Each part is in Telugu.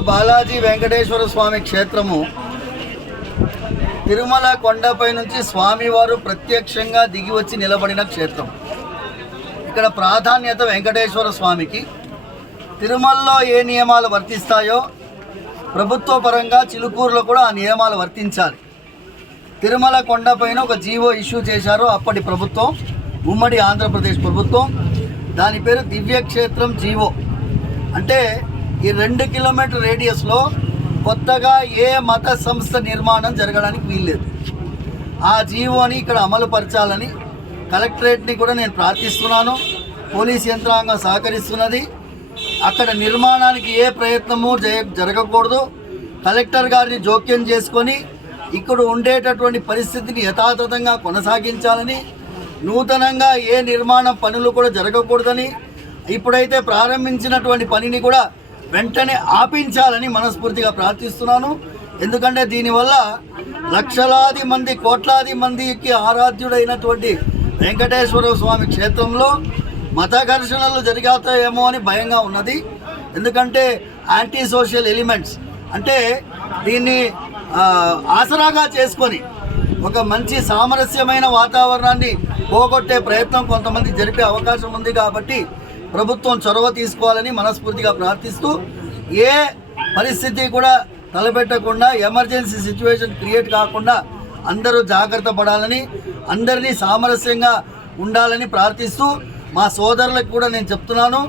బాలాజీ వెంకటేశ్వర స్వామి క్షేత్రము తిరుమల కొండపై నుంచి స్వామివారు ప్రత్యక్షంగా దిగి వచ్చి నిలబడిన క్షేత్రం. ఇక్కడ ప్రాధాన్యత వెంకటేశ్వర స్వామికి. తిరుమలలో ఏ నియమాలు వర్తిస్తాయో ప్రభుత్వ పరంగా చిలుకూరులో కూడా ఆ నియమాలు వర్తించాలి. తిరుమల కొండపైన ఒక జీవో ఇష్యూ చేశారు అప్పటి ప్రభుత్వం ఉమ్మడి ఆంధ్రప్రదేశ్ ప్రభుత్వం. దాని పేరు దివ్యక్షేత్రం జీవో. అంటే ఈ రెండు కిలోమీటర్ రేడియస్లో కొత్తగా ఏ మత సంస్థ నిర్మాణం జరగడానికి వీల్లేదు. ఆ జీవోని ఇక్కడ అమలు పరచాలని కలెక్టరేట్ని కూడా నేను ప్రార్థిస్తున్నాను. పోలీస్ యంత్రాంగం సహకరిస్తున్నది. అక్కడ నిర్మాణానికి ఏ ప్రయత్నము జరగకూడదు. కలెక్టర్ గారిని జోక్యం చేసుకొని ఇక్కడ ఉండేటటువంటి పరిస్థితిని యథాతథంగా కొనసాగించాలని నూతనంగా ఏ నిర్మాణ పనులు కూడా జరగకూడదని ఇప్పుడైతే ప్రారంభించినటువంటి పనిని కూడా వెంటనే ఆపించాలని మనస్ఫూర్తిగా ప్రార్థిస్తున్నాను. ఎందుకంటే దీనివల్ల లక్షలాది మంది కోట్లాది మందికి ఆరాధ్యుడైనటువంటి వెంకటేశ్వర స్వామి క్షేత్రంలో మత ఘర్షణలు జరిగాతాయేమో అని భయంగా ఉన్నది. ఎందుకంటే యాంటీ సోషల్ ఎలిమెంట్స్ అంటే దీన్ని ఆసరాగా చేసుకొని ఒక మంచి సామరస్యమైన వాతావరణాన్ని పోగొట్టే ప్రయత్నం కొంతమంది జరిపే అవకాశం ఉంది కాబట్టి ప్రభుత్వం చొరవ తీసుకోవాలని మనస్ఫూర్తిగా ప్రార్థిస్తూ ఏ పరిస్థితి కూడా తలపెట్టకుండా ఎమర్జెన్సీ సిచ్యువేషన్ క్రియేట్ కాకుండా అందరూ జాగ్రత్త పడాలని అందరినీ సామరస్యంగా ఉండాలని ప్రార్థిస్తూ మా సోదరులకు కూడా నేను చెప్తున్నాను.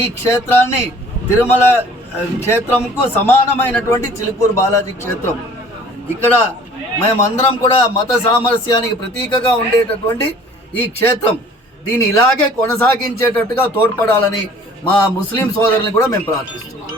ఈ క్షేత్రాన్ని తిరుమల క్షేత్రంకు సమానమైనటువంటి చిలుకూరు బాలాజీ క్షేత్రం. ఇక్కడ మేమందరం కూడా మత సామరస్యానికి ప్రతీకగా ఉండేటటువంటి ఈ క్షేత్రం. దీన్ని ఇలాగే కొనసాగించేటట్టుగా తోడ్పడాలని మా ముస్లిం సోదరుని కూడా మేము ప్రార్థిస్తున్నాం.